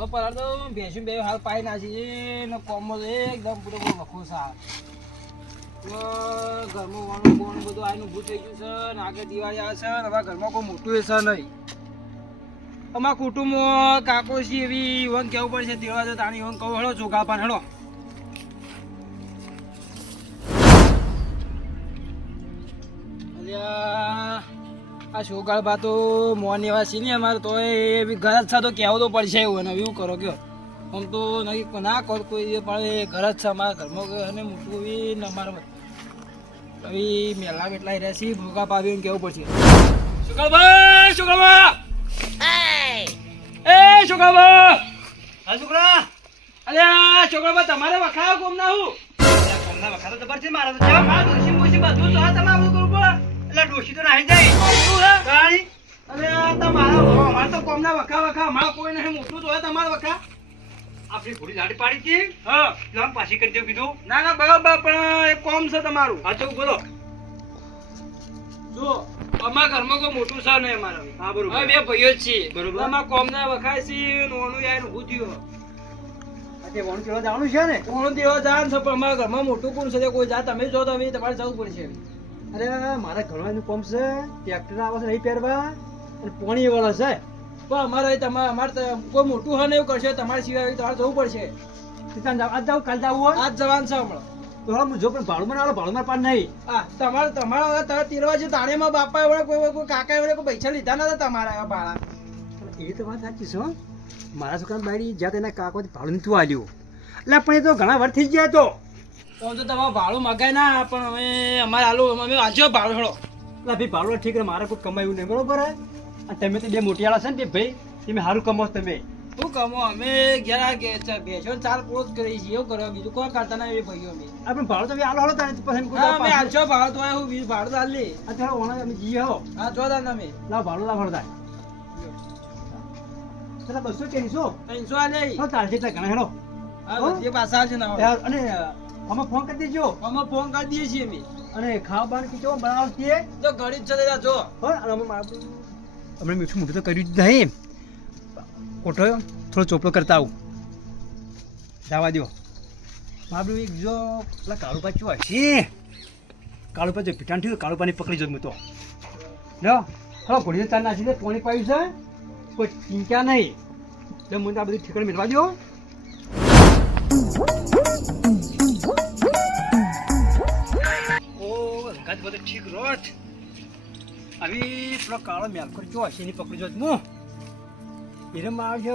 ઘણો પરાર તો ભેંસું બે હાલ પાઈ નાખી ને કોમો એકદમ પૂરો વખો સા ઘરમાં વાનું બોનું બધું આનું ઊભું થઈ ગયું છે ને આગળ દિવાળી આવે છે ને હવે ઘરમાં કોઈ મોટું એ છે નહીં. અમારા કુટુંબમાં કાકોશી એવી વંગ કેવું પડશે દેવા તો તાણી વંગ કહું હેડો ચોખા પાન હેડો. આ છોકરા બા તો મોન એવા છે ને અમારે તો એ ઘર જ છે તો કહેવું તો પડશે એવું ને એવું કરો કયો આમ તો નહીં ના કર કોઈ પડે ઘર જ છે અમારા ઘરમાં અને મોટું એવી ને અમારે હવે મેલા બેટલા રહ્યા છીએ ભોગા પાવીને કેવું પડશે. છોકરા છોકરા એ છોકરા હા છોકરા અલ્યા છોકરા તમારે વખાયો કોમ ના હું કોમના વખા તો જબર છે મારા તો ચા માર ડોશી મોશી બધું તો તમારે કરવું પડે એટલે ડોશી તો નાહી જાય કાઈ અરે તમારા અમારે તો કોમના વખા અમારા કોઈ નહીં મોટું તો હોય તમારા વખા આપણી ઘોડી લાડી પાડી હતી હા લામ પાછી કરી દેવું કીધું ના ના બરાબર પણ એક કોમ છે તમારું. હા તો બોલો જો અમારા ઘરમાં કોઈ મોટું છે નહીં અમારે. હા બરોબર હવે બે ભાઈઓ જ છીએ બરોબર. અમારા કોમના વખાય છે નોનું યાર ઊભું થયું આજે વણ કેવા જવાનું છે ને કોણ દેવા જાણ છે પણ અમારા ઘરમાં મોટું કોણ છે કોઈ જા તમે જો તમે તમારે જવું પડશે. અરે મારા ઘરનું પંપ છે ટ્રેક્ટર આવે છે નહીં પહેરવા અને પાણી વાળા છે પણ અમારે અમારે કોઈ મોટું હોય ને એવું કરશે તમારે સિવાય તમારે જવું પડશે. આજ જાવ કાલ જાવ હોય આજ જવાન છે હમણાં તો હું જો પણ ભાડું મને ભાડું પાડ નહીં હા તમારા તમે તીરવા છે તાણીમાં બાપા એવડે કોઈ કાકા એવડે કોઈ પૈસા લીધા નતા તમારા એવા ભાડા. એ તો વાત સાચી છે હો. મારા છોકરા બાયડી જ્યાં તેના કાકોથી ભાડું નતું આલ્યું એટલે પણ એ તો ઘણા વાર થઈ ગયા તો તો તમારે ભાડું મગાય ના પણ અમે અમારે આલુ અમે વાંચ્યો ભાડું હેડો એટલે ભાઈ ભાડું ઠીક છે મારે કોઈ કમાયું નહીં બરોબર હે અને તમે તો બે મોટિયાળા છે ને તે ભાઈ તમે સારું કમાવો તમે શું કમો અમે ઘેરા બેસો ચાર પોત કરી છીએ એવું કરો બીજું કોઈ કરતા ના એ ભાઈઓ અમે આપણે ભાડું તમે આલો હળો તારે પસંદ હા અમે આલશો ભાડું તો હું બીજું ભાડું તો આલી અત્યારે ઓણા અમે જઈએ હો હા જોતા તમે લાવ ભાડું લાવ હળતા ચલા 200 300 300 આલે હો તાર જેટલા ઘણા હેડો હા બધી પાછા છે ના અને અમે ફોન કરી દેજો અમે ફોન કરી દઈએ છીએ અમે અને ખાવા બાણ કીધો બનાવતી તો ઘડી જ છે જો હો અને અમે મીઠું મોઢું તો કર્યું જ નહીં કોઠો થોડો ચોપડો કરતા આવું જવા દો મારું એક જો પેલા કાળુ પાછું હશે કાળુ પાછું પીઠાણ થયું કાળુ પાણી પકડી જવું તો લો હવે ઘોડીને ચાર નાખી દે પાણી પાયું છે કોઈ ચિંતા નહીં એટલે મને આ બધું ઠેકાણ મેળવા દો ઓ અંગાત બધું ઠીક રોજ આવી પેલો કાળો મેલકો જો હશે એની પકડી જો હું એને માર છે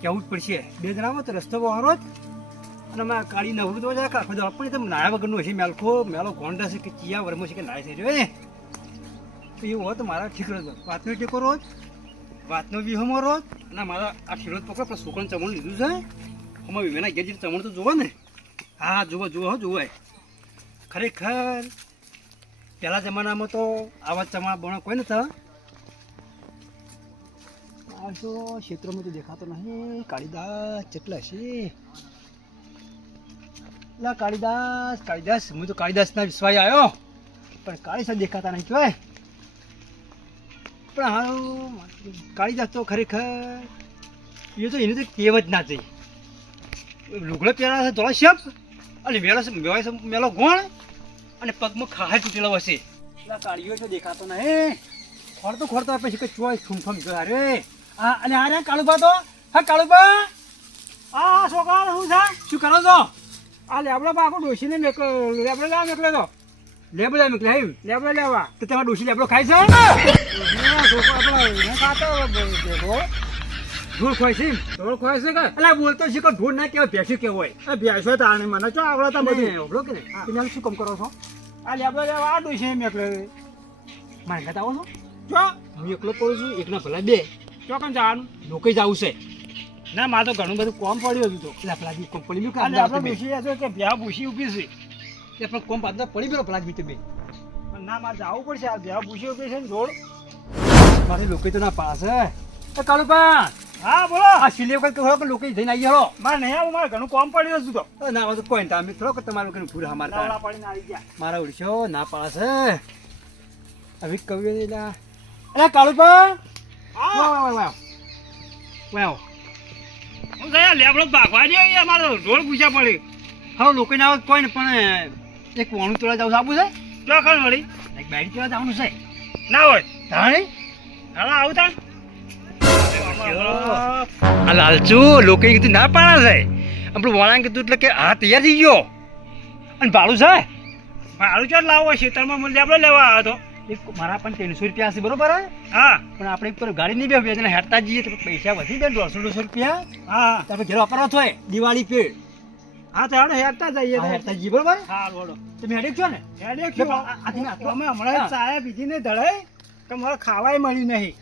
કેવું જ પડશે બે જણામાં તો રસ્તો વારો જ અને અમે કાળી નવરું તો જાય કાખો દો પણ તમે નાયા વગરનું હશે મેલો ગોંડા છે કે ચિયા વરમો છે કે નાય થઈ રહ્યો તો એવું હોય તો મારા ઠીક રહ્યો વાતનો ટેકો રોજ વાતનો વિહમો રોજ અને મારા આ ખેડૂત પકડો પેલા છોકરાને ચમણ લીધું છે અમારા વિવેના ઘેર જેટલું ચમણ તો જોવો ને હા જુઓ જોવાય ખરેખર પહેલા જમાનામાં તો આવા ચમણ બણો કોઈ નતા આ તો ક્ષેત્રમાં તો દેખાતો નહીં કાળીદાસ કેટલા છે લા કાળીદાસ હું તો કાળીદાસના વિશ્વાસ આવ્યો પણ કાળીદાસ દેખાતા નહીં કહેવાય પણ હારું કાળીદાસ તો ખરેખર એ તો એની તો કેવ જ ના જઈ લુગડો પહેરા છે ધોળા શેપ અને મેલો ગોણ અને પગમાં ખાહા તૂટેલો હશે એટલે કાળીઓ તો દેખાતો નહીં ખોરતો પછી કે ચોઈસ ઠૂમઠમ ગયો અરે હા અને આ રે કાળુબા તો હા કાળુબા આ છોકરા શું છે શું કરો છો આ લેબડો આખો ડોસીને લેબડો લેવા મેકલે તો લેબડો મેકલે લેબડો લેવા તો તમારે ડોસી લેબડો ખાય છે છોકરો આપણો ખાતો ઢોળ ખોય છે કે એટલે બોલતો શીખો ઢોળ ના કેવાય ભેંસું કેવો હોય ભેંસો તો આને મને ચો આવડે તો બધું ઓબળો કે તમે શું કામ કરો છો આ લેબડો લેવા આ ડોસી મેકલે મારે ઘતા આવો છો હું એકલો કરું છું એકના ભલા બે ચોકન જવાનું લોકો જ આવશે ના મારે તો ઘણું બધું કોમ પડ્યું હતું તો પેલા કંપની કે ભ્યા ભૂસી ઊભી છે તે પણ કોમ પાછળ પડી ગયો પેલા બીતે બે ના મારે જવું પડશે આ ભ્યા ભૂસી ઊભી છે ને જોડ મારે લોકો તો ના પાડે છે કાળુપા હા બોલો આ સિલે વખત કહો કે લોકો જઈને આવી હળો મારે નહીં આવું મારે ઘણું કોમ પડ્યું હતું તો ના તો કોઈ તમે થોડો કે તમારું કઈ પૂરા અમારા પડીને આવી ગયા મારા ઓળશો ના પાડે છે હવે કવિ અરે કાળુપા વાહ વાવ હું ગયા લેબડો ભાગવા દે અહીંયા અમારો રોડ પૂછ્યા પડે હવે લોકોને આવે કોઈ ને પણ એક વાણું તોડા જવું સાબુ છે ચોખણ વળી એક બાઈક તોડા જવાનું છે ના હોય તાણે હાલો આવું તા આ લાલચુ લોકોએ કીધું ના પાડે છે આપણું વળાંગ કીધું એટલે કે હા તૈયાર થઈ ગયો અને ભાડું છે મારું ચોટ લાવો ખેતરમાં મને લેબડો લેવા આવ્યો હતો એક મારા પણ 300 રૂપિયા છે બરોબર હે હા પણ આપણે એક પર ગાડી નહીં બેસીએ એટલે હેરતા જઈએ તો પૈસા વધી જાય 150 રૂપિયા હા તો આપણે ઘેર વાપરવા થાય દિવાળી પે હા તો હેડો હેડતા જઈએ હા, હેરતા જઈએ બરોબર હા બોલો તમે હેડે છો ને હેડે લે, પણ આ અમે હમણાં ચાયા પીધીને ધડાઈ કે મારે ખાવાય મળ્યું નહીં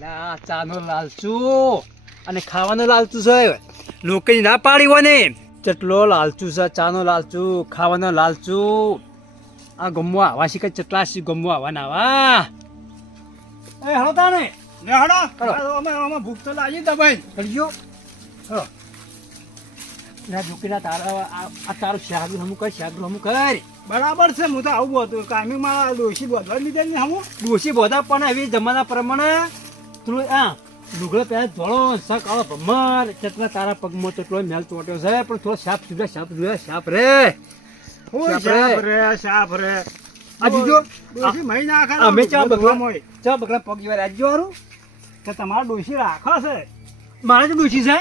ના ચાનો લાલચુ અને ખાવાનો લાલચુ છે લોકોની ના પાડી હોય ને ચટલો લાલચુ છે ચાનો લાલચુ ખાવાનો લાલચુ આ ગમો આવા શીખે ચટલા શી ગમો આવા નાવા એ હળો તાને ને હડો હળો. અમે ભૂખ તો લાગી દબાઈ કરજો હળો ના જોકીના તારા આ તારું શાગરું હમું કર શાગરું હમું કર બરાબર છે હું તો આવું હતું કામી મારા ડોશી બધવા લીધે ને હમું ડોશી બધા પણ એવી જમાના પ્રમાણે થોડું આ લુગડો પહેલા ધોળો સક આવો ભમર ચટલા તારા પગમાં ચટલો મેલ ચોટ્યો છે પણ થોડો સાપ સુધા સાપ રે હું સાપ રે. સાપ રે આ બીજો ડોશી મહી નાખે અમે ચા બગલા હોય ચા બગલા પગ જેવા રાજ્યો વાળું તો તમારા ડોશી રાખો છે મારે તો ડોશી છે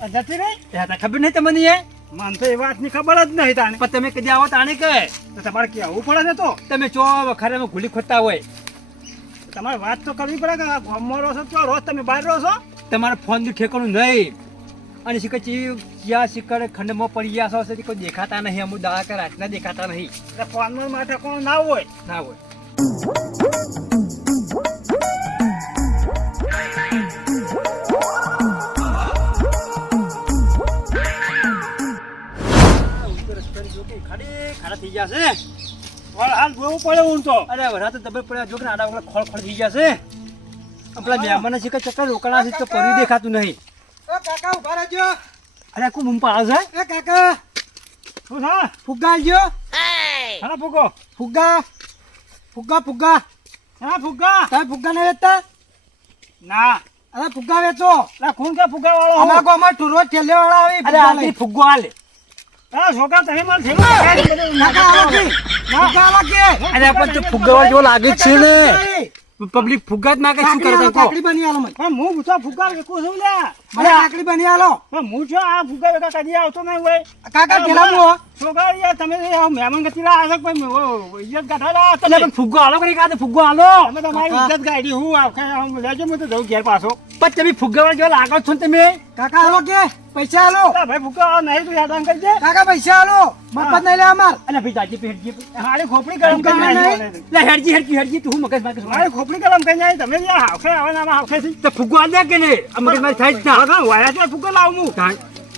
આ જતી રહી એ તો ખબર નહીં તમને એ મને તો એ વાતની ખબર જ નહીં તાને પણ તમે કદી આવો તાણે કે તો તમારે કહેવું પડે ને તો તમે ચો ખરેમાં ઘૂલી ખોટતા હોય તમારે વાત તો કરવી પડે કે આ ગામમાં રહો છો તો રોજ તમે બહાર રહો છો તમારે ફોનનું ઠેકાણું નહીં અને શીખર જ્યાં શીખર ખંડમાં પડી ગયા છો તે કોઈ દેખાતા નહીં અમુક દાડા કે રાતના દેખાતા નહીં એટલે ફોનમાં માટે કોણ ના હોય ના હોય ખાડા થઈ ગયા છે પણ હાલ જોવું પડે હું તો અરે વરા તો દબર પડ્યા જો કે આડા વગર ખોળ ખોળ થઈ ગયા છે આપણા મહેમાન શીખર ચક્કર રોકાણા છે તો પર્યું દેખાતું નહીં એ કાકા ઉભા રહેજો અરે આખું મુંપા આવે છે એ કાકા શું થા ફુગ્ગા આલજો હા ફૂગો ફુગ્ગા ફુગ્ગા ફુગ્ગા હા ફૂગા તમે ફુગ્ગા નહીં વેચતા ના અરે ફુગ્ગા વેચો ના ખૂન કે ફૂગા વાળો અમારા ગામમાં ટુરો ઠેલે વાળા આવે અરે ફુગ્ગા આથી લઈ. ફુગ્ગો હાલે હા છોકરા તમે મને થેલું કાકા આવા કે ફુગ્ગા આવા કે અરે પણ તો ફુગ્ગા જેવો લાગે જ છે ને પબ્લિક ફુગ્ગા જ નાખે શું કરે તો કાકડી બની આલો મને પણ હું તો ફૂગા વેકું છું લ્યા મને કાકડી બની આલો પણ હું છો આ ફૂગા વેકા કદી આવતો નહીં હોય કાકા ઠેલા મો છોકરા યાર તમે મહેમાન ગતિ લા આવક ભાઈ ઇજ્જત કાઢાલા એટલે તમે પણ ફુગ્ગો હાલો કરી કાઢે ફુગ્ગો હાલો તમે તમારી ઇજ્જત ગાડી હું આખે લેજો હું તો જઉં ઘેર પાછો પણ તમે ફુગ્ગા જેવો લાગો છો ને તમે કાકા આલો કે પૈસા આલો અરે ભાઈ ફૂગા નહીં તું યાદ કરજે કાકા પૈસા આલો મફત નહીં લે અમાર અને ભાઈ જાજી પે હેડજી મારી ખોપડી ગરમ કરી ફુગ્ગા નાખી. લે હેડજી તું મગજ માગે મારી ખોપડી ગરમ કરી નાખી. તમે યાર હાવખે આવે ને આમાં હાવખે થી તો ફુગ્ગો હાલ દે કે ને આ મગજ મારી થાય જ ના હા વાયા તો ફૂગા લાવું હું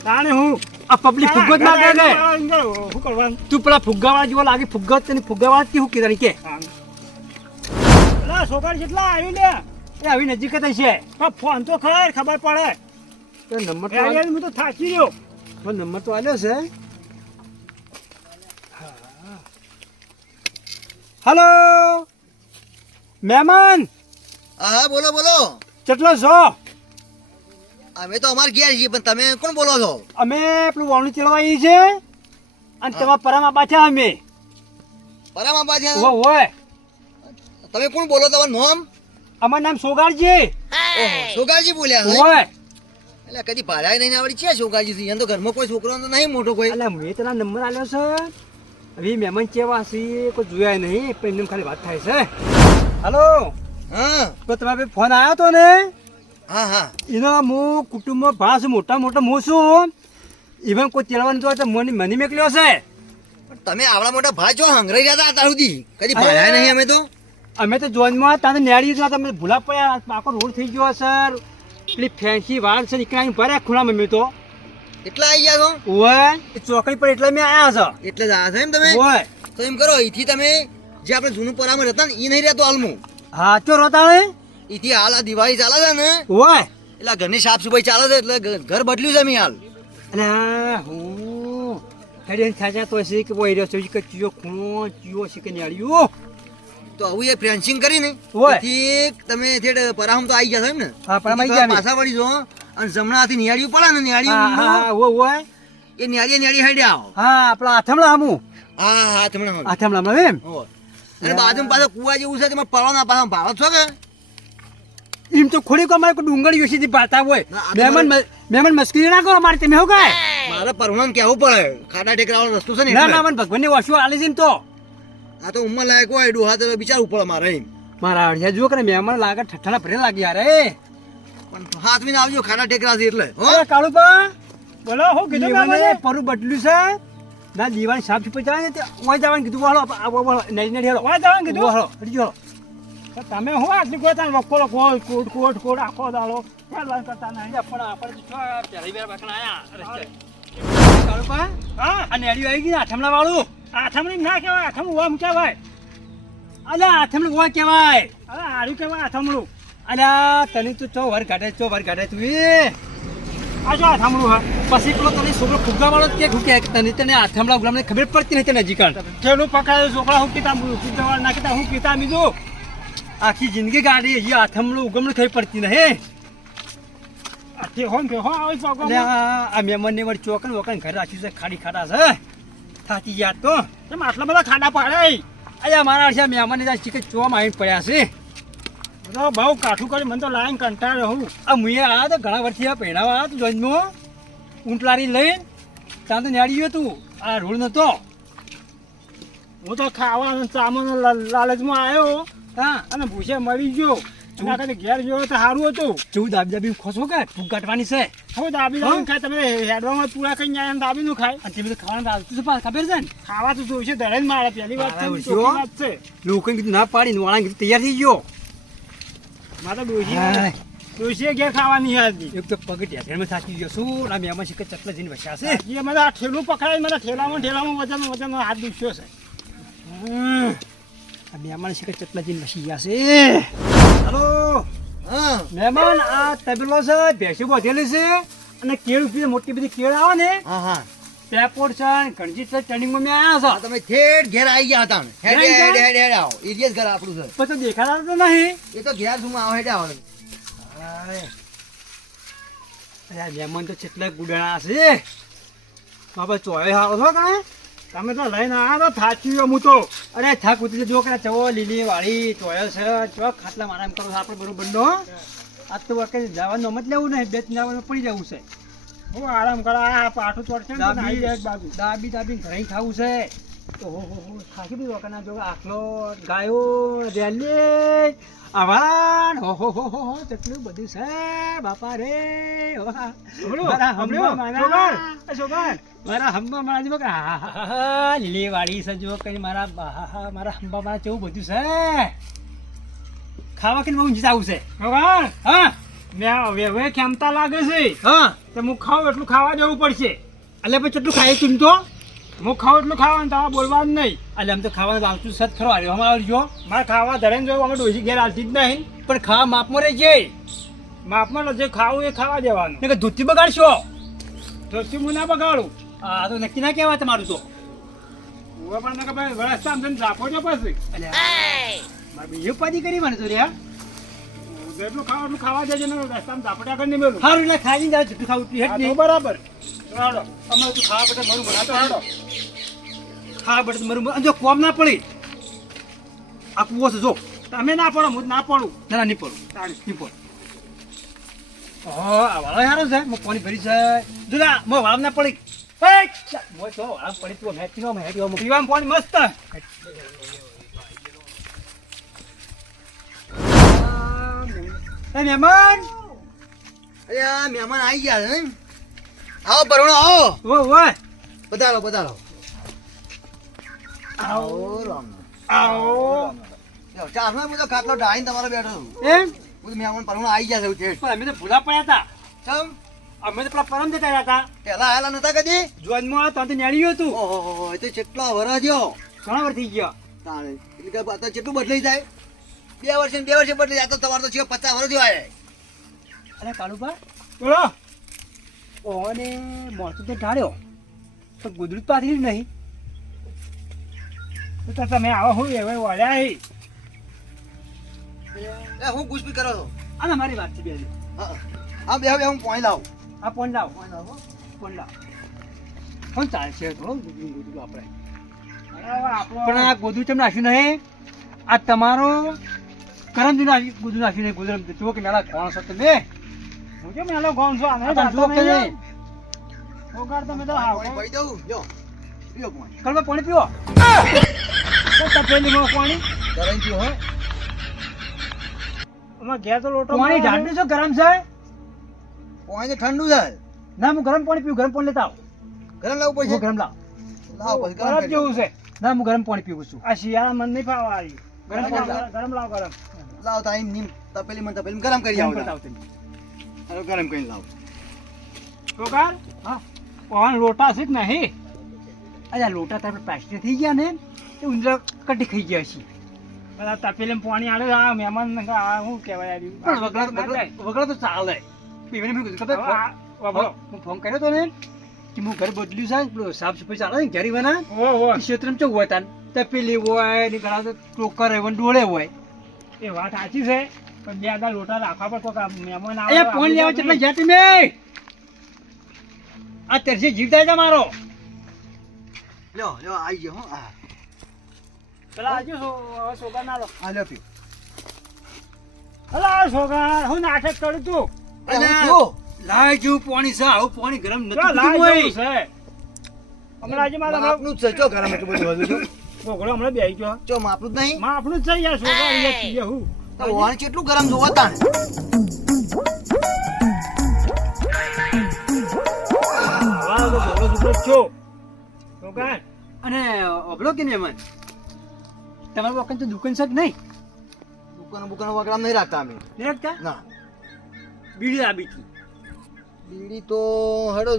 તાણે હું આ પબ્લિક ફુગ્ગો જ નાખે કે શું કરવાનું તું પેલા ફુગ્ગા વાળા જેવો લાગે ફુગ્ગા તને ફુગ્ગા વાળા કેવું કીધા કે પેલા છોકરા જેટલા આવી લે એ આવી નજીક જ છે પણ ફોન તો ખબર ખબર પડે તો નંબર તો યાર હું તો થાકી રહ્યો નંબર તો આલ્યો છે હેલો મહેમાન હા બોલો બોલો કેટલો છો અમે તો અમાર ઘેર છીએ પણ તમે કોણ બોલો છો અમે પેલું વાણું ચલાવવા આવી છે અને તમારા પરામાં પાછા અમે બરાબર પાછા હોય તમે કોણ બોલો તમારું નામ અમારું નામ સોગાળજી ઓહો સોગાજી બોલ્યા હે? હોય એટલે કદી ભાડાય નહીં આવડી છે સોગાજી થી તો ઘરમાં કોઈ છોકરો તો નહીં મોટો કોઈ એટલે મેં તને નંબર આલ્યો છે હવે મહેમાન કેવા છે કોઈ જોયા નહીં પણ એમને ખાલી વાત થાય છે હલો હા તો તમારે ફોન આવ્યો તો ને હા હા એનો હું કુટુંબમાં ભાસ મોટા હું છું ઇવન કોઈ તેડવાનું તો મને મેકલ્યો છે પણ તમે આવડા મોટા ભાઈ જો હંગરાઈ રહ્યા હતા અત્યાર સુધી કદી ભાડાય નહીં અમે તો અમે તો જોનમાં તાને નેડી હતા તમે ભૂલા પડ્યા આખો રોડ થઈ ગયો સર પેલી ફેન્સી વાળ છે નીકળ્યા ભર્યા ખૂણામાં મેં તો એટલા આવી ગયા છો ઓય એ ચોકડી પર એટલે મેં આવ્યા એટલે જ આ છો એમ તમે છે ઓય તો એમ કરો અહીંથી તમે જે આપણે જૂનું પરામણ હતા ને એ નહીં રહેતો હાલમાં હા ચો રોતાણે અહીંથી હાલ આ દિવાળી ચાલે છે ને ઓય એટલે આ ઘરની સાફ સફાઈ ચાલે છે એટલે ઘર બદલ્યું છે અમે હાલ અને હું હેડી થાજા તો છે કે બોઈ રહ્યો છે કે ચિયો ખૂણો ચિયો છે કે નેડ્યું તો આવું એ ફેન્સિંગ કરીને ઓય. અહીંથી તમે થેડ પરાહમ તો આવી ગયા છો એમ ને હા, પરાહમ આવી ગયા અમે. પાછા વળી જો અને જમણાથી નિયાળીઓ પડે ને નિયાળીઓ હા ઓય એ નિયાળી હેડે આવો હા આપણા આથમલા આમું હા હા તમને આથમલામાં એમ અને બાજુમાં પાછો કુવા જેવું છે તમે પડવાના પાછા ભાવ છો કે એમ તો ખોડી કો અમારે કોઈ ડુંગર યોશીથી પાતા હોય ના, આ તો મહેમાન મસ્કરી ના કરો અમારે તમે હું કાય મારે પરમાન કેવું પડે ખાડા ટેકરા વાળો રસ્તો છે ને ના એટલે. ના મને ભગવાનની વસ્તુ આલે છે ને તો આ તો ઉંમર લાયક હોય ડોહા તો વિચારવું પડે મારે એમ મારા અડ્યા જુઓ કે મહેમાન લાગે ઠઠ્ઠાના ભરે લાગે યાર એ પણ હાથવીને આવજો ખાડા ટેકરા છે એટલે હો કાળુપા બોલો હું કીધું દીવાને બાબાને? પરું બદલ્યું છે ના દીવાની સાફ સુફાઈ જાય ને તે ઓય જવાનું કીધું વાળો નહીં હેડો ઓય જવાનું કીધું? વાળો હટજો તો તમે હું આટલી કોઈ વકોલો કોટ કોટ કોટ કોટ આખો દાડો હેડવાન કરતા નહીં પણ આપણે તો પહેલી વાર બાકણા આયા કાળુપા હા આ નેડિયું આવી ગઈ ને આઠમલા વાળું આથમણી ના કહેવાય આથમણું ઓમ કહેવાય અલ્યા આઠમલું ઓય કહેવાય અરે આર્યું કહેવાય આથમણું અલ્યા તને તો ચો વર કાઢે તું એ આ શું આથમણું હા પછી પેલો તને છોકરો ફુગ્ગા વાળો કે ખૂકે તને આથમલા ઉગલામને ખબર પડતી નથી નજીક થેલું પકડાયું છોકરા હું કીધા કીધા ના કીધા હું કીધા બીજું આખી જિંદગી ગાડી હજી આથમલું ઉગમણું ખબર પડતી નહીં આથી હોમ કે હો આવી પગો અલ્યા આ મહેમાનને વળી ચોકન વકન ઘરે રાખ્યું છે ખાડી ખાડા છે થાકી ગયા તો કેમ આટલા બધા ખાડા પાડે અલ્યા મારા અડધા મહેમાનને ત્યાં ચીકન ચોમાં આવીને પડ્યા છે બધો બહુ કાઠું કરી મને તો લાઈન કંટાળ્યો હું આ મુએ આ તો ઘણા વર્ષથી આ પહેણાવા આ તો જોઈનમાં ઊંટલારી લઈને ત્યાં તો ન્યાડી ગયો તું આ રોડ નતો હું તો ખાવાનું ચામોનો લાલચમાં આવ્યો હા અને ભૂસે મરી ગયો એના કરતા ઘેર ગયો તો સારું હતું ચૌદ દાબી ખોસો કે ફૂગ કાઢવાની છે હવે દાબી દાબી ખાય તમે હેડવામાં પૂરા કઈ જાય દાબી નું ખાય અને તે બધું ખાવાનું આવતું છે પાછું ખબર છે ને ખાવા તો જોઈશે ધરે જ મારે પહેલી વાત છે મારા ચોખ્ખી ઓળખ્યો? વાત છે લોકોને કીધું ના પાડીને વાળા કીધું તૈયાર થઈ ગયો મારે તો હાય. ડોશીએ ઘેર ખાવાની હતી એક તો પગ ઢેસણમાં થાકી ગયો શું ના મહેમાન શીખર ચકલા જઈને વસ્યા છે એ મને આ ઠેલું પકડાય મને ઠેલામાં વજન હાથ દુખ્યો છે આ મહેમાન શીખર ચકલા જઈને વસી ગયા છે હલો હા મહેમાન આ તબેલો છે ભેંસી બોધેલી છે અને કેળ ઉપી મોટી બધી કેળ આવે ને હા હા પેપોડ છે ગણજી છે ટર્નિંગમાં મેં આવ્યા આ તમે ઠેઠ ઘેર આવી ગયા હતા હેડે ઘેર હેડે હેડે હેડે આવો એ જ ઘર આપણું છે છો પછી દેખાતા તો નહીં એ તો ઘેર શું આવો હેડે આવો અરે મહેમાન તો કેટલા ગુડાણા છે બાબા ચોય હારો છો કણે તમે તો લઈને આવ્યા તો થાકી ગયો હું તો અરે થાક ઉતરી જો કે ચવો લીલી વાળી ચોયો છે ચો ખાટલા મારામ કરો છો આપણે બરોબર નો આજ તો વખતે જવાનું મત લેવું નહીં બે ત્રણ જવાનું પડી જવું છે હું આરામ કરા આ પાઠું ચોટશે ને તો નાહી જાય એક બાજુ દાબી ઘરે ખાવું છે તો હો થાકી દીધો કે ના જો આખલો ગાયો રેલી આવાન હો કેટલું બધું છે બાપા રે મારા હંબા મારા હંબા મારા જો કે હા લીલી વાળી છે જો કે મારા મારા હંબા મારા કેવું બધું છે ખાવા કે બહુ ઊંચી આવું છે ભગવાન હા મેં હવે ખેમતા લાગે છે હા તો હું ખાઉં એટલું ખાવા જવું પડશે એટલે પછી કેટલું ખાય તું તો હું ખાઉં એટલું ખાવાનું તો બોલવાનું નહીં એટલે આમ તો ખાવાનું આવતું સત ખરો આવ્યો અમારે આવજો મારે ખાવા ધરેને જોયું અમે ડોસી ઘેર હાલતી જ નહીં પણ ખાવા માપમાં રહી જાય માપમાં જે ખાવું એ ખાવા દેવાનું ને કે ધોતી બગાડશો તો શું હું ના બગાડું આ તો નક્કી ના કહેવાય તમારું તો હવે પણ મેં કે ભાઈ વરસતા આમ થઈને ઝાપો છો પછી મારે બીજી ઉપાધિ કરી મને તો રહ્યા જેટલું ખાવા એટલું ખાવા દેજો ને રસ્તામાં ઝાપટા કરીને મેલું સારું એટલે ખાઈ જાય જુઠ્ઠું ખાવું તું હેઠ હા, તો નહીં બરાબર હાલો અમારે તું ખાવા પડે મારું હા, તો હાલો ખાવા પડે મારું જો કોમ ના પડી આ કુવો છે જો તમે ના પડો હું જ ના પડું ના ના નહીં પડું તાળી. નહીં પડું આ વાળો સારો છે હું પાણી ભરી છે જો ના મો વાળા ના પડી મોય તો વાળા પડી તું હેઠી નો હેઠી પીવાનું પાણી મસ્ત મહેમાન અરે આ મહેમાન આવી ગયા છે એમ? આવો બરોણો આવો ઓય પધારો પધારો આવો રામ આવો લ્યો, ચારમાં હું તો ખાટલો ઢાળીને તમારો બેઠો છું એમ હું તો મહેમાન પરણો આવી ગયા છે ઠેઠ પણ અમે તો ભૂલા પડ્યા હતા ચમ અમે તો પેલા પરમ જતા રહ્યા હતા પેલા આયેલા નતા કદી જોનમાં તો ન્યાળ્યું હતું ઓહો એ તો કેટલા વરસ થયો ઘણા વાર થઈ ગયા તાણે એટલે કે આ તો કેટલું બદલાઈ જાય 2 વર્ષે ને 2 વર્ષે બદલાઈ જાય તો તમારે તો છે 50 વર્ષ થયો આયે અરે કાળુભા બોલો ઓને મોણસો તો ઢાળ્યો તો ગુદડું પાથર્યું જ નહીં તો તમે આવો હું હવે વળ્યા હી એ હું ગુસ્પી કરો છો અને મારી વાત છે બે હા આ બે હું પોઈ લાવું. આ ફોન લાવ ફોન લાવ ફોન ચાલશે થોડું ગોદું આપણે પણ આ ગોદું ચમ નાખ્યું નહીં આ તમારો કરમજી નાખ્યું ગોદું નાખ્યું નહીં ગોદું જુઓ કે નાના કોણ છો તમે હું કેમ નાનો ગોમ છો આને આ જુઓ કે નહીં છોકરા તમે તો પોઈ પડી દઉં. લ્યો. પીઓ પોઈ. કલમાં પાણી પીવો તપેલીમાં પાણી ગરમ થયું હો. અમાર ઘેર તો લોટો પાણી ઢાંડું છે ગરમ છે પોઈ તો ઠંડુ છે. ના હું ગરમ પાણી પીવું ગરમ પાણી લેતા આવું ગરમ લાવવું પડશે. હું ગરમ લાવ લાવો પછી ગરમ ગરમ કરી જેવું છે ના હું ગરમ પાણી પીવું છું આ શિયાળા મન નહીં ફાવા આવી ગરમ પાણી લાવ. ગરમ લાવ ગરમ લાવો તો અહીં નીમ તપેલીમાં ગરમ કરી ગરમ આવો. કરતા આવો તમે. હવે ગરમ કરીને લાવો. છોકરા હા કોણ લોટા છે કે નહીં અરે આ લોટા તારે પ્લાસ્ટિક થઈ ગયા ને તે ઉંદરા કટી ખાઈ ગયા છે બધા તપેલી પાણી આલે આ મહેમાન આ શું કહેવાય પણ વગડા તો ચાલે પીવાને મેં કીધું ખબર હું ફોન કર્યો તો ને કે હું ઘર બદલ્યું છે પેલું સાફ સફાઈ ચાલે ને ઘેરી બના ક્ષેત્રમાં ચૌ હોય તાન તપેલી હોય ને ઘણા તો ટોકર હોય ને ડોળે હોય એ વાત સાચી છે પણ બે આદા લોટા રાખવા પર કોઈક મહેમાન આવે એ ફોન લેવા એટલે જ્યાં તમે આ તરસે જીવ થાય છે મારો લ્યો લ્યો આવી ગયો હો. હા પેલા આજુ છોકરા ના લો આ લ્યો પીઓ. હલા છોકરા હું નાટક કરું તું અરે પીઓ. લાય જેવું પાણી છે આવું પાણી ગરમ જો નથી લાય હોય જેવું છે હમણાં આજે મારા માપનું જ છે. ચો ગરમ એટલું બધું વધુ છું. છોકરો હમણાં બેસી ગયો ચો માપનું જ નહીં. માં આપણું જ છે યાર છોકરા અહીંયા પીએ હું તો વાણ કેટલું ગરમ જોવો તાણ. હવા તો છોકરો છોકરો જ છો છોકરા અને અબળો કે ને મન તમારું વખત તો દુકાન છે કે નહીં દુકાનો વગડામ નહીં રાખતા અમે. નહીં રાખતા ના બીડી આપી હતી બીડી તો હેડો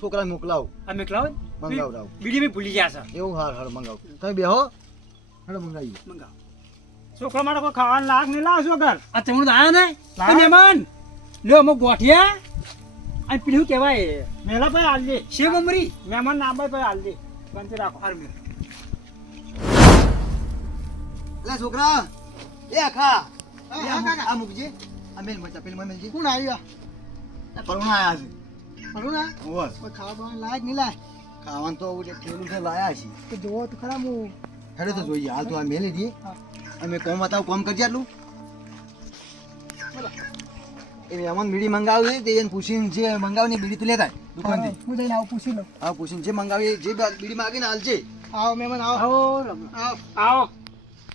છોકરા મોકલાવું. આ મેકલાવો મંગાવડાવું. બીડી મેં ભૂલી ગયા છે એવું હાર હાર મંગાવું. તમે બેહો હેડો મંગાવીએ. મંગાવો છોકરા માટે કોઈ ખાવાનું લાગ નહીં લાવ છોકર આ ચમડું તો આયા ને લાવ. એ મહેમાન લ્યો અમુક ગોઠિયા અને પેલું કહેવાય મેલા ભાઈ હાલ દે શેવ અમરી મહેમાન ના ભાઈ ભાઈ હાલ દે શાંતિ રાખો લે છોકરા એ આખા આ મૂકજે. આ મેલ મરચા પેલી મેલજી. કોણ આવ્યા? પરુણા આયા છે. પરુણા? ઓય. કોઈ ખાવાનું લાયક નહીં લાય. ખાવાનું તો ઓલે થેલું છે લાયા છે. તો જોવો તો ખરા હું. હેડો તો જોઈએ. હાલ તો આ મેલી દઈએ. અમે કોમ બતાવું કોમ કરજે આટલું. એ મહેમાન બીડી મંગાવી તે એને પૂછીને જે મંગાવીને બીડી તો લેતા દુકાનથી. હું જઈને આવું પૂછી લઉં. હા પૂછીને જે મંગાવી જે બીડી માંગીને હાલજે. આવો મહેમાન આવો. આવો. આવો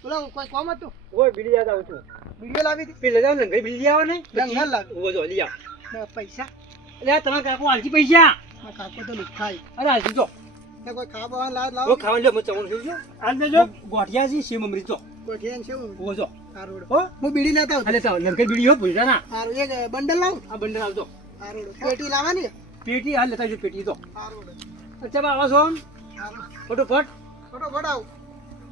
બોલો કોઈ કોમ હતું? ઓય બીડી યાદ આવું છું બીડીઓ લાવી હતી? પેલે જાવ ને ઘરે બીડી આવે ને લંગર લાવી. ઉભો જો લઈ આવ પૈસા? એટલે આ તમારા કાકો આલજી પૈસા કાકો તો લુખાઈ. અરે આલજી જો કોઈ ખાવા લાવ ઓ ખાવા લ્યો મત ચમણ છું હાલ દેજો ગોઠિયા છે શેવ અમરી જો ગોઠિયાન છે ઉભો જો હારોડ. હો હું બીડી લેતા આવું. અલે તો લંગર બીડી હો ભૂલતા ના હારું એક બંડલ લાવ. આ બંડલ આવજો હારોડ. પેટી લાવવાની? પેટી હાલ લેતા જો પેટી તો હારોડ. અચ્છા બા આવો છો આમ હારોડ. ફટોફટ ફટોફટ આવ.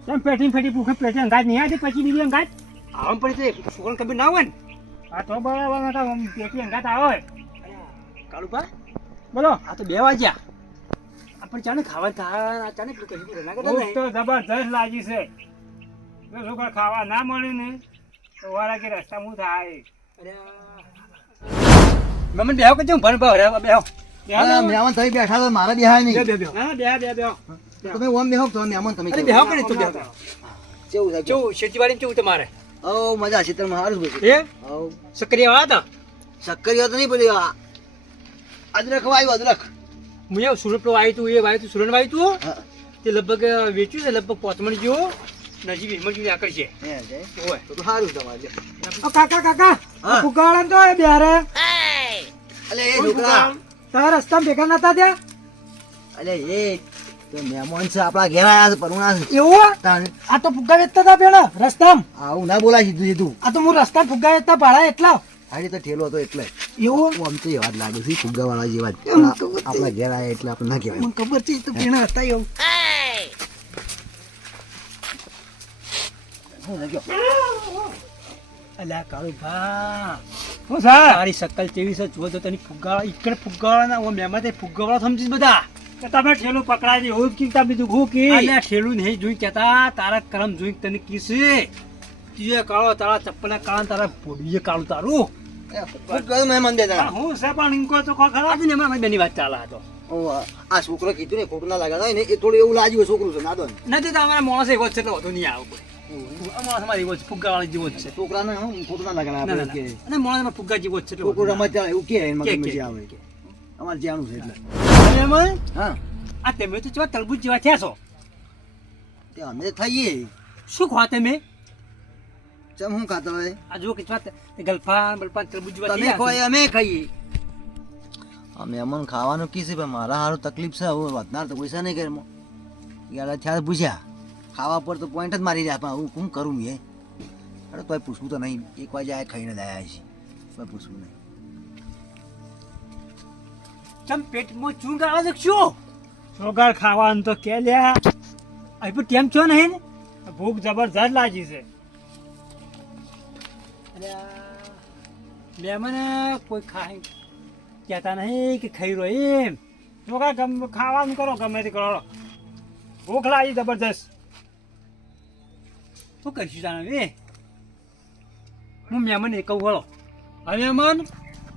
કેમ પેટી ફેટી ભૂખે પેટી અંગાત નહીં આવતી પછી બીજી અંગાત આમ પડી છે છોકરાને ખબર ના હોય ને આ તો બરાબર પેટી અંગાત આવે કાળુપા બોલો આ તો 2 વાગ્યા આપણે ચાને ખાવા થા ચાને પેલું કહી ના કરતા ભૂખ તો જબરજસ્ત લાગી છે જો છોકરા ખાવા ના મળે ને તો વાળા કે રસ્તા હું થાય મમ્મી બેહો કે હું ભણ ભાવ રે બેહો મહેમાન તમે બેઠા તો મારે બેહાય નહીં. બેહો ના બે તમે ઓમ બેહો તો મહેમાન તમે અરે બેહો કે તો બેહો કેવું થાય? કેવું ખેતીવાડી કેવું તમારે ઓ મજા છે તમે હારું બધું. એ ઓ સક્રિય વાળા શક્કરિયા તો નહીં પેલી અદરક વાયું અદરક. હું એ સુરત પેલો આવ્યું તું એ વાયું તું સુરત વાયું તું હા. તે લગભગ વેચ્યું છે લગભગ 5 મણ જેવો નજીક 20 મણ જેવી આકર છે હે, છે? ઓય તો સારું તમારે. કાકા હા. ફુગાળા તો એ બેરે અલે એ છોકરા તારા રસ્તા ભેગા નતા ત્યાં અલે એ તો મહેમાન છે આપણા ઘેર આયા છે પરુણા છે. એવું તાણ આ તો ફુગ્ગા વેચતા હતા પેલા રસ્તામાં આવું ના બોલાય સીધું સીધું. આ તો હું રસ્તા ફુગ્ગા વેચતા ભાડા એટલા હારી તો ઠેલો હતો એટલે એવું આમ તો એવા જ લાગે છે ફુગ્ગાવાળા જેવા જ. આપણા ઘેર આયા એટલે આપણે ના કહેવાય. મને ખબર છે તો પેણા હતા એવું અલ્યા કાળુભા હું સર તારી શકલ કેવી છે જો તો તને ફુગ્ગાવાળા ઈકડ ફુગ્ગાવાળા ના મહેમાન તે ફુગ્ગાવાળા સમજીશ બધા તમે ઠેલું પકડાઈ દે એવું કીધા બીજું હું કી અલ્યા ઠેલું નહીં જોઈ કેતા તારા કરમ જોઈ તને કીસે તીએ કાળો તારા ચપ્પલે કાળા તારા બોડીએ કાળું તારું ખૂબ ગયો મહેમાન બે જણા. હું છે પણ ઇનકો તો ખો ખરા. આજે ને અમારા બેની વાત ચાલે હતો ઓહ, આ છોકરો કીધું ને ખોટું ના લાગે ને એ થોડું એવું લાગ્યું છોકરું છે નાદો ને. નથી તો અમારા માણસ એવો જ છે એટલે વધુ નહીં આવે કોઈ માણસ અમારે એવો જ ફુગ્ગાવાળા જેવો જ છે છોકરાને હું ખોટું ના લાગે ને ના, આપણે ના, કે ના. અને માણસ એમાં ફુગ્ગા જેવો જ છે એટલે છોકરું વધુ ના રમત ચાલે એવું કે એમાં કે, ગમે કે. તે આવે કે અમારે જ્યાંનું છે એટલે આવે. અને એમાં હા આ તમે તો કેવા તરબૂચ જેવા થયા છો તે અમે થઈએ શું ખવા તમે ચમ હું ખાતો હોય આ જુઓ કે કેવા ગલફા બલફા તરબૂચ જેવા તમે થયા ખોય છો. અમે ખાઈએ અમે અમન ખાવાનું કી છે પણ મારા હારું તકલીફ છે હવે વધનાર તો પૈસા નહીં ઘરમાં યાર થયા પૂછ્યા ખાવા પર તો પોઈન્ટ જ મારી રહ્યા પણ હું શું કરું મેં અરે તોય પૂછવું તો નહીં એક વાગે આ ખાઈને જ આવ્યા છે કોઈ પૂછવું નહીં ચમ પેટમાં ચૂંગ આવે છે શું છોકર ખાવાનું તો કે લ્યા અહીં પણ તેમ છો નહીં ને ભૂખ જબરજસ્ત લાગી છે. અરે મને કોઈ ખાય કહેતા નહીં કે ખાઈ રહ્યો એમ છોકરા ખાવાનું કરો ગમે તે કરો ભૂખ લાગી જબરજસ્ત. શું કરીશું તાણે એ હું મહેમાન એ કહું વળો હવે મહેમાન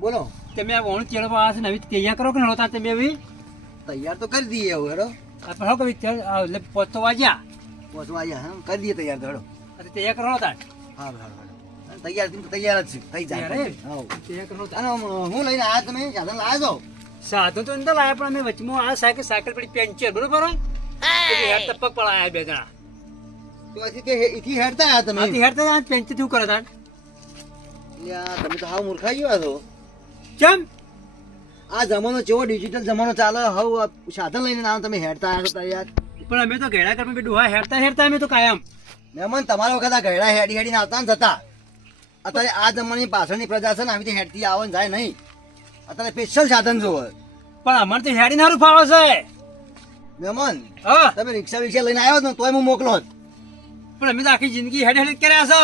બોલો તમે આ વણું ચેડવા આવે છે ને હવે તૈયાર કરો કે નહોતા તમે હવે તૈયાર તો કરી દઈએ હવે હેડો આપણે હવે એટલે પહોંચતો વાગ્યા પહોંચવા આવ્યા હા કરી દઈએ તૈયાર તો હેડો એટલે તૈયાર કરો તાર હા હા તૈયાર તો તૈયાર જ છે થઈ જાય તૈયાર એમ? હા તૈયાર કરો તાર અને હું લઈને આવ્યા તમે સાધન લાવ્યા છો સાધન તો અંદર લાયા પણ અમે વચમાં આ સાયકલ પડી પેન્ચર બરોબર હોય હેડ ટપક પડાયા બે જણા તો હજી તે એથી હેડતા આવ્યા તમે આથી હેડતા હતા, પેન્ચર શું કરે તાર લ્યા, તમે તો હાવ મૂર્ખાઈ ગયા છો કેમ આ જમાનો કેવો ડિજિટલ જમાનો ચાલે હવે સાધન લઈને આવો તમે હેડતા આવ્યા છો યાર પણ અમે તો ઘેડા કરવા બેઠું હા હેડતા અમે તો કાયમ મહેમાન તમારા વખત આ ગયડા હેડી હેડીને આવતા ને જતા અત્યારે આ જમાનાની પાછળની પ્રજા છે ને આવી રીતે હેડતી આવે ને જાય નહીં અત્યારે સ્પેશિયલ સાધન જોવે પણ અમારે તો હેડી નારું ફાવે છે મહેમાન હા તમે રિક્ષા વિક્ષા લઈને આવ્યો ને તોય હું મોકલો જ પણ અમે તો આખી જિંદગી હેડી હેડી જ કર્યા છે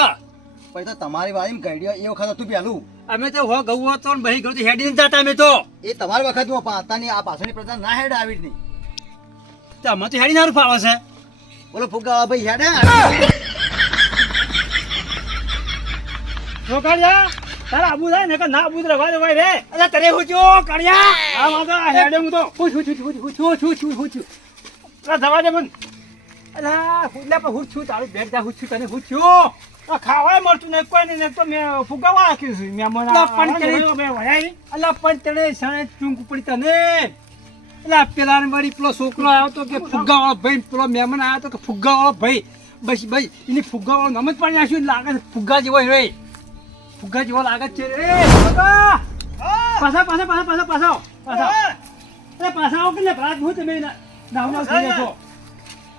પછી તો તમારી વાળી ગયડીઓ એ વખત હતું પેલું અમે તો હો ગૌ હતો ને બહી ગયું હેડી ને જતા અમે તો એ તમારી વખતમાં પણ અત્યારની આ પાછળની પ્રજા ના હેડ આવી જ નહીં અમે તો હેડી નારું ફાવે છે બોલો ફુગ્ગા ભાઈ હેડે છોકરિયા તારા આબુ થાય ને કે ના આબુ રવા દે ભાઈ રે. અરે તને હું જો કણિયા આ વાંધો આ હેડે હું તો હું છું આ જવા દે મને. અલા ફૂટલા પર હું છું તારું બેગ જા હું છું તને હું છું આ ખાવાય મળતું નહીં કોઈ નહીં તો મેં ફુગાવા રાખ્યું છે મેં મને ના, પણ તેને- મેં વળાવી. અલા પણ તને સણે ચૂંક પડી તને અલા પેલા ને વળી પેલો છોકરો આવ્યો તો કે ફુગ્ગા વાળો ભાઈ પેલો મહેમાન આવ્યો તો કે ફુગ્ગા વાળો ભાઈ બસ ભાઈ એને ફુગ્ગા વાળો નામ જ પાડી નાખ્યું લાગે છે ફુગ્ગા જેવો રે ફુગ્ગા જેવો લાગે છે રે ફુગ્ગા! પાછા પાછા પાછા પાછા પાછા પાછા અરે પાછા આવો કે ને ભાત હું તમે નાવ થઈ જશો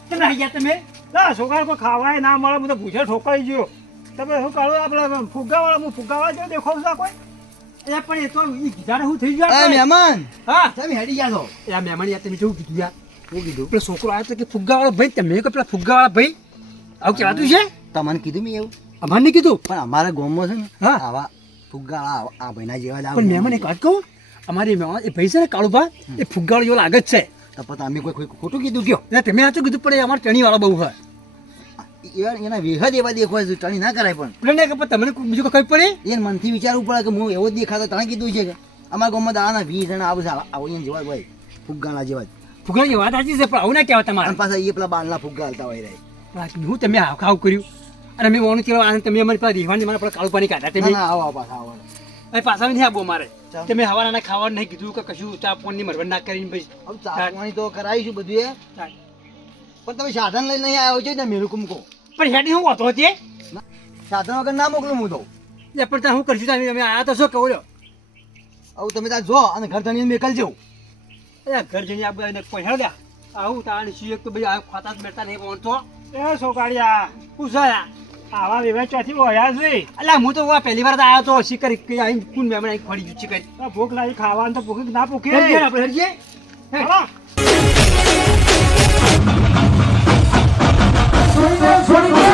કેમ રહી ગયા તમે ના છોકરા કોઈ ખાવાય ના મળે હું તો ભૂસે ઠોકાઈ ગયો તમે શું કરો આપણે ફુગાવાળા હું ફુગાવાળા જો દેખો છો કોઈ અરે પણ એ તો ઈ ગીધાને હું થઈ ગયો એ આપણે. મહેમાન હા તમે હેડી ગયા છો એ આ મહેમાન યાર તમે કેવું કીધું યાર હું કીધું પેલો છોકરો આવ્યો તો કે ફુગ્ગા વાળો ભાઈ તમે કે પેલા ફુગ્ગા વાળા ભાઈ આવું કહેવાતું છે તમને કીધું મેં એવું અમારે નહીં કીધું પણ અમારા ગામમાં છે ને હા. આવા ફુગ્ગા આ ભાઈના જેવા જ આવે. પણ મહેમાન એક વાત કહું અમારી મહેમાન એ ભાઈ છે ને કાળુભા એ ફુગ્ગા વાળો જેવો લાગે જ છે તો પછી અમે કોઈ ખોટું કીધું કયો એટલે તમે સાચું કીધું પણ એ અમારે ટણી વાળો બહુ હોય એના વિહદ એવા દેખાય છે ટણી ના કરાય પણ એટલે ને કે પણ તમને કોઈ બીજું કઈ પડે એને મનથી વિચારવું પડે કે હું એવો જ દેખાતો તને કીધું છે કે અમારા ગામમાં દાવાના 20 જણા આવે છે આવો એને જેવા જ હોય ફુગ્ગાના જેવા જ ફુગ્ગાની વાત સાચી છે પણ આવું ના કહેવાય તમારે અને પાછા એ પેલા બારના ફુગ્ગા હાલતા હોય રહે હું તમે હાવ ખાવ કર્યું અને મેં મોનું ચલો આને તમે અમારી પાસે રીવાની મારા કાળુ પાણી કાઢ્યા ના તમે ના આવો પાછા આવો હવે પાછા નહીં આવો મારે ચાલ. તમે હવાના ખાવાનું નહીં કીધું કે કશું ચા પાણી મરવડ ના કરીને ભાઈ હવે ચા પાણી તો કરાવીશું બધું એ પણ તમે સાધન લઈને નહીં આવ્યો છે ને મેલુકું મૂકો પણ હેડી હું વાતો હતી સાધન વગર ના મોકલું હું તો એટલે પણ ત્યાં હું કરશું તમે અમે આયા તો શું કહું લ્યો હવે તમે ત્યાં જો અને ઘર ધણીને મેકલજો અરે ઘર જઈને આ બધા કોઈ હેડ્યા આવું તાણ છીએ તો ભાઈ આ ખાતા જ બેઠા નહીં પહોંચતો એ છોકરિયા પૂછાયા આવા વિવેક ચોથી વળ્યા છે અલ્યા હું તો આ પહેલી વાર આવ્યો તો શિકારી કઈ આઈને કોણ મહેમાન અહીં ફરી ગયું શિકારી તો ભૂખ લાગી ખાવાનું તો ભૂખ ના ભૂખે હેડજે ને આપણે હેડજે ચાલો. Soy